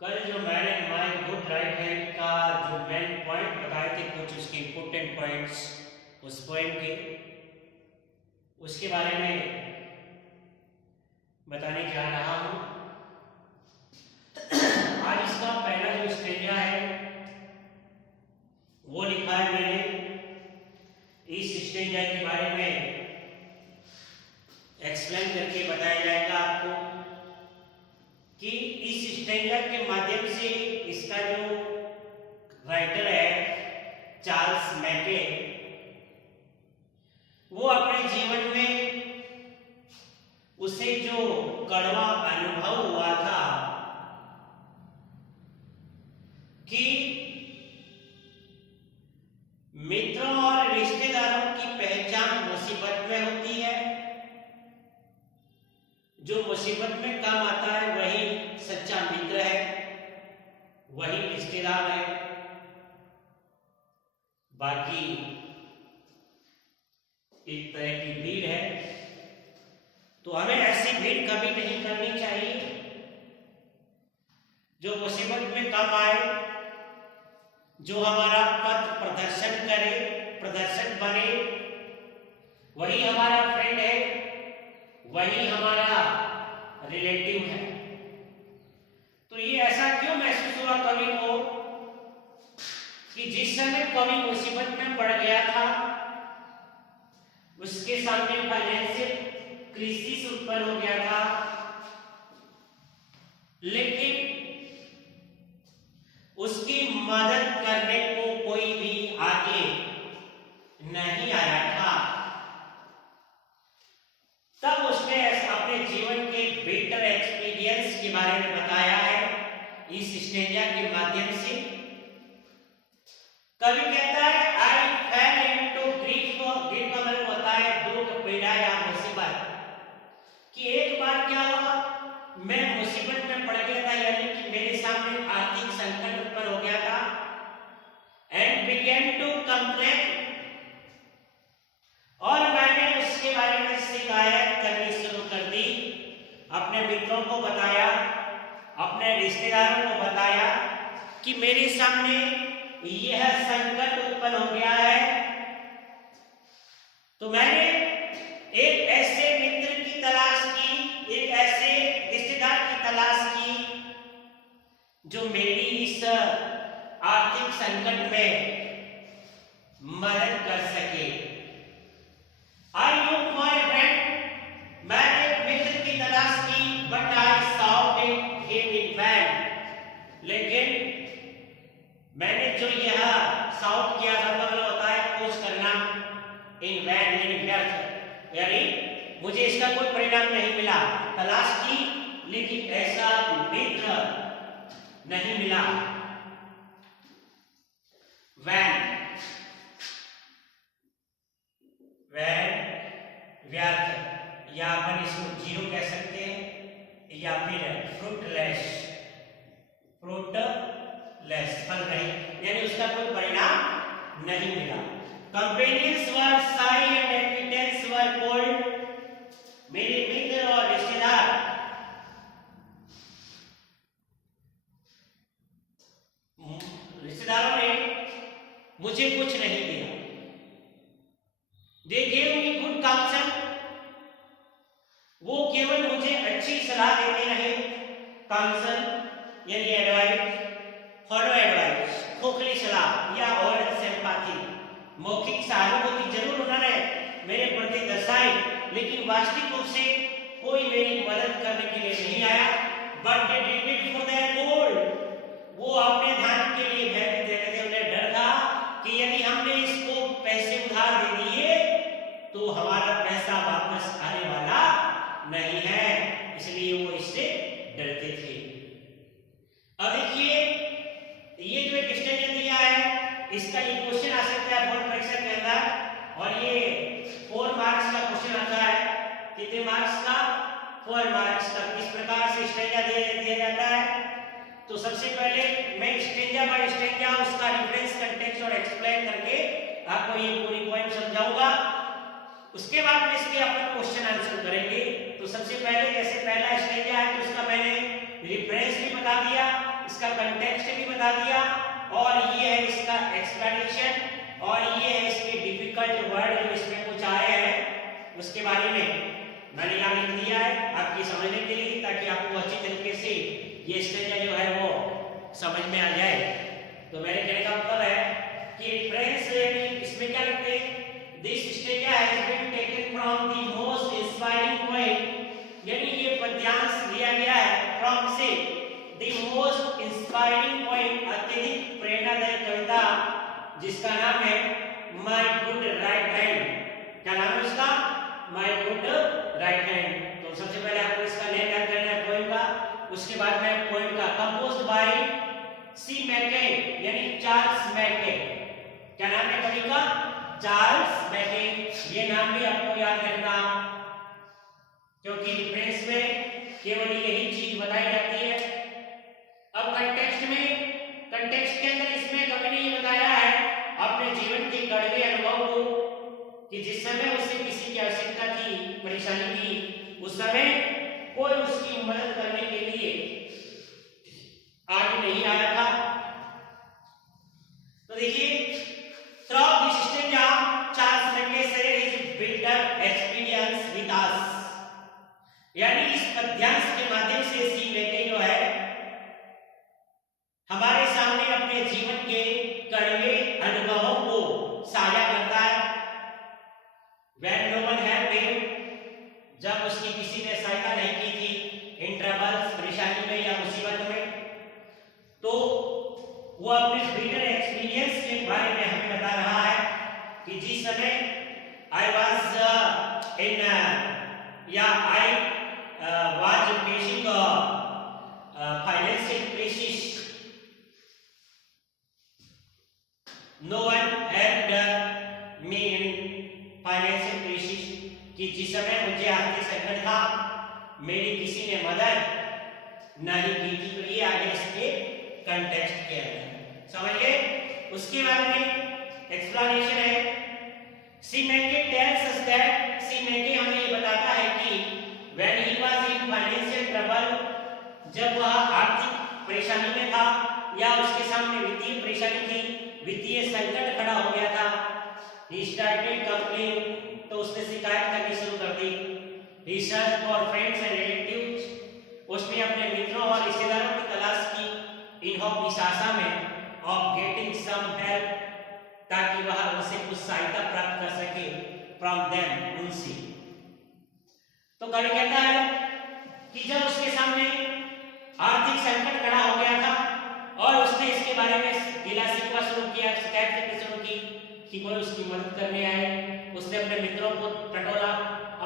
कल जो मैंने हमारे गुड राइट हैंड का जो मेन पॉइंट बताए थे, कुछ उसके इम्पोर्टेंट पॉइंट्स उस पोएम के, उसके बारे में बताने जा रहा हूँ। आज इसका पहला जो स्टेंजा है वो लिखा है मैंने। इस स्टेंजा के बारे में एक्सप्लेन करके बताया जाएगा आपको कि इस स्टेंजा के माध्यम से इसका जो राइटर है चार्ल्स मैके, वो अपने जीवन में उसे जो कड़वा अनुभव हुआ था कि मित्रों और रिश्तेदारों की पहचान मुसीबत में होती है, जो मुसीबत में काम आता है वही सच्चा मित्र है, वही रिश्तेदार है। बाकी एक तरह की भीड़ है, तो हमें ऐसी भीड़ कभी नहीं करनी चाहिए। जो मुसीबत में काम आए, जो हमारा पथ प्रदर्शन करे, प्रदर्शन बने, वही हमारा फ्रेंड है, वही हमारा रिलेटिव है। तो ये ऐसा क्यों महसूस हुआ कवि को कि जिस समय कवि मुसीबत में पड़ गया था, उसके सामने फाइनेंशियल क्राइसिस उत्पन्न हो गया था, लेकिन उसकी मदद करने को कोई भी आगे नहीं आया था। तब उसने अपने जीवन के बिटर एक्सपीरियंस के बारे में बताया है इस स्टेंजा के माध्यम से। कवि कहता है आई फेल इनटू ग्रीफ, ग्रीफ का मतलब होता है दुख, पीड़ा या मुसीबत। कि एक बार क्या हुआ, मैं मुसीबत में पड़ गया था, यानी कि मेरे सामने आर्थिक संकट उत्पन्न हो गया था। एंड बिगेन टू कंप्लेन, और मैंने उसके बारे में शिकायत करनी शुरू कर दी। अपने मित्रों को बताया, अपने रिश्तेदारों को बताया कि मेरे सामने यह संकट उत्पन्न हो गया है। तो मैंने एक ऐसे मित्र की तलाश की, एक ऐसे रिश्तेदार की तलाश की जो मेरी इस आर्थिक संकट में मदद कर सके। आई लुक माय फ्रेंड, मैंने एक मित्र की तलाश की, but I sought him in vain. लेकिन मैंने जो यह साउट किया था, मतलब होता है खोज करना, इन वैन यानी व्यर्थ, यानी मुझे इसका कोई परिणाम नहीं मिला। तलाश की लेकिन ऐसा मित्र नहीं मिला। वैन, वैन व्यर्थ, या अपन इसको जीरो कह सकते हैं, या फिर फ्रूटलेस, फ्रूटलेस, फल नहीं, यानी उसका कोई परिणाम नहीं मिला। कंपेनियंस वर शाई एंड एक्विटेंस वर कोल्ड, मेरे मित्र और रिश्तेदार रिश्तेदारों ने मुझे कुछ नहीं दिया। They gave me good counsel, वो केवल मुझे अच्छी सलाह देते रहे। काउंसल यानी एडवाइस, फॉलो एडवाइस, खोखली सलाह या ओरल सिंपैथी, मौखिक सहानुभूति जरूर उन्होंने मेरे प्रति दर्शाई, लेकिन वास्तविक रूप से कोई मेरी मदद करने के लिए नहीं आया। But they did it for their गोल, वो अपने धन के लिए भयभीत रहते थे। उन्हें डर था कि यदि हमने इसको पैसे उधार दे दिए तो हमारा पैसा वापस आने वाला नहीं है, इसलिए वो इससे डरते थे। अब देखिए, ये जो एक स्टेंजा दिया है, इसका ये क्वेश्चन आ सकता है बोर्ड परीक्षा के अंदर, और ये 4 मार्क्स का क्वेश्चन आता है। कितने मार्क्स का? 4 मार्क्स का। किस प्रकार से स्टेंजा दिया जाता है? तो सबसे पहले मैं स्टेंजा बाय स्टेंजा उसका रेफरेंस, कंटेक्स्ट और एक्सप्लेन करके आपको ये पूरी पॉइंट समझाऊंगा। उसके बाद में इसके अपन क्वेश्चन आंसर करेंगे। तो सबसे पहले जैसे पहला स्टेंजा है तो उसका मैंने रेफरेंस भी बता दिया, इसका कंटेक्स्ट भी बता दिया, और ये है इसका एक्सप्लेनेशन, और ये है इसके डिफिकल्ट वर्ड जो इसमें कुछ आए हैं उसके बारे में मैंने यहाँ लिख दिया है आपकी समझने के लिए, ताकि आपको अच्छी तरीके से ये स्टेंजा जो है वो समझ में आ जाए। तो मेरे कहने का मतलब है कि फ्रेंड्स इसमें क्या लिखते हैं, this stanza has been taken from the most inspiring poem, यानी ये पद्यांश लिया गया है फ्रॉम से द मोस्ट इंस्पायरिंग पोएम, अत्यधिक प्रेरणादायक कविता जिसका नाम है माय गुड राइट हैंड। क्या नाम है उसका? My good right hand. तो सबसे पहले आपको इसका नेम याद करना है पोएम का, उसके बाद में पोएम का कंपोज्ड बाय सी मैके, यानी चार्ल्स मैके। क्या नाम है कवि का? Charles Mackay. ये नाम भी आपको याद रखना, क्योंकि रेफरेंस में केवल यही चीज बताई जाती है। अब कंटेक्स्ट के अंदर इसमें कवि ने ये बताया है अपने जीवन के कड़वे अनुभव को, कि जिस समय उसे किसी की आवश्यकता थी, परेशानी थी, उस समय कोई उसकी मदद करने के लिए आगे नहीं आया था। तो देखिए, throughout this stanza, Charles Mackay shared his bitter experience with us, यानी इस पद्यांश के माध्यम से सी मैके जो है हमारे सामने अपने जीवन के कड़वे अनुभवों को साझा करता है। When no one helped him, जब उसकी किसी ने सहायता नहीं की थी, इन ट्रबल्स, परेशानी में या मुसीबत में, तो वो अपने बिटर एक्सपीरियंस के बारे में हमें बता रहा है कि जिस समय आई वाज इन या I was facing financial crisis, no one helped me in financial crisis, कि जिस समय मुझे आर्थिक संकट था मेरी किसी ने मदद नहीं की थी। तो ये आगे इसके कंटेक्स्ट के अंदर समझ गए। उसके बाद में एक्सप्लेनेशन है, सी मैके टेल्स अस दैट, सी मैके हमें ये बताता है कि when he was in financial trouble, जब वह आर्थिक परेशानी में था या उसके सामने वित्तीय परेशानी थी, वित्तीय संकट खड़ा हो गया था, ही स्टार्टेड कंप्लेन, तो उसने शिकायत करनी शुरू कर दी। He search for friends and relatives, उसने अपने मित्रों और रिश्तेदारों की तलाश की, इन होप, इस आशा में, ऑफ गेटिंग सम हेल्प, ताकि वह उनसे कुछ सहायता प्राप्त कर सके, फ्रॉम देम, उनसे। तो कवि कहता है कि जब उसके सामने आर्थिक संकट खड़ा हो गया था और उसने इसके बारे में गिला शिकवा शुरू किया, शिकायत करनी शुरू की कि कोई उसकी मदद करने आए, उसने अपने मित्रों को टटोला,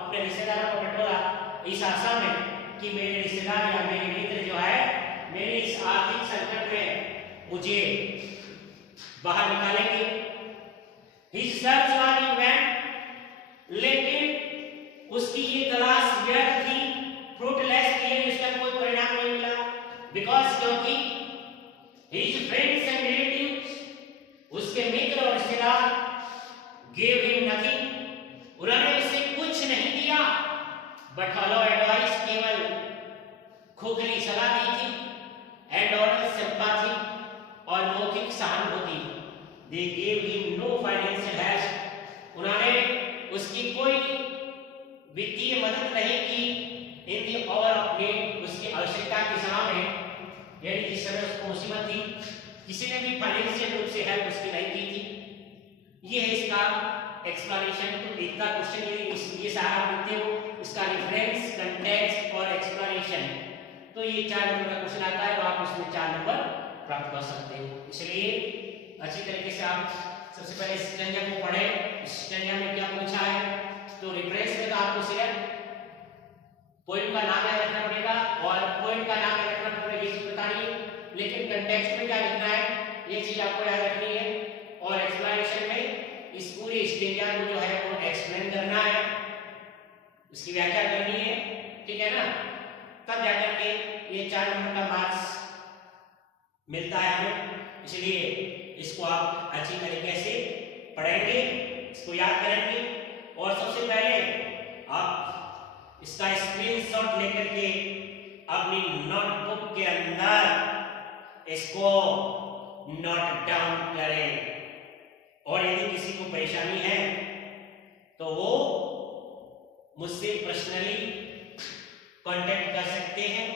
अपने रिश्तेदारों को टटोला, इस आशा में कि मेरे रिश्तेदार या मेरे मित्र जो है मेरे इस आर्थिक संकट में मुझे बाहर निकालेंगे। His search was in vain, लेकिन उसकी ये तलाश व्यर्थ थी, फ्रूटलेस थी, उसका कोई परिणाम नहीं मिला, बिकॉज क्योंकि his friends and relatives, उसके मित्र और रिश्तेदार, gave him nothing, उन्होंने उसे कुछ नहीं दिया, but hollow advice, केवल खोखली सलाह दी थी, and honest sympathy, और मौखिक सहानुभूति। They gave him no financial help, उन्होंने उसकी कोई वित्तीय मदद नहीं की, in the hour of need, उसकी आवश्यकता के समय में, यानी जिस समय उसको मुसीबत थी, किसी ने भी फाइनेंशियल रूप से हेल्प उसकी नहीं की थी। ये है इसका एक्सप्लेनेशन। तो इतना क्वेश्चन ये सारा देखते हो, इसका रेफरेंस, कंटेक्स्ट और एक्सप्लेनेशन, तो ये 4 नंबर का क्वेश्चन आता है, तो आप उसमें 4 नंबर प्राप्त कर सकते हो। इसलिए अच्छी तरीके से आप सबसे पहले इस स्टेंजा को पढ़ें, इस स्टेंजा में क्या पूछा है, तो रेफरेंस में तो आपको सिर्फ पोएम का नाम याद रखना पड़ेगा और पोएम का नाम याद रखना पड़ेगा, ये चीज बताइए, लेकिन कंटेक्स्ट में क्या लिखना है ये चीज आपको याद रखनी है, और एक्सप्लेनेशन में इस पूरे स्टेंजा को जो है वो एक्सप्लेन करना है, उसकी व्याख्या करनी है, ठीक है ना, तब जाकर के ये 4 नंबर का मार्क्स मिलता है हमें। इसलिए इसको आप अच्छी तरीके से पढ़ेंगे, इसको याद करेंगे, और सबसे पहले आप इसका स्क्रीनशॉट लेकर के अपनी नोटबुक के अंदर इसको नोट डाउन करें। और यदि किसी को परेशानी है तो वो मुझसे पर्सनली कांटेक्ट कर सकते हैं।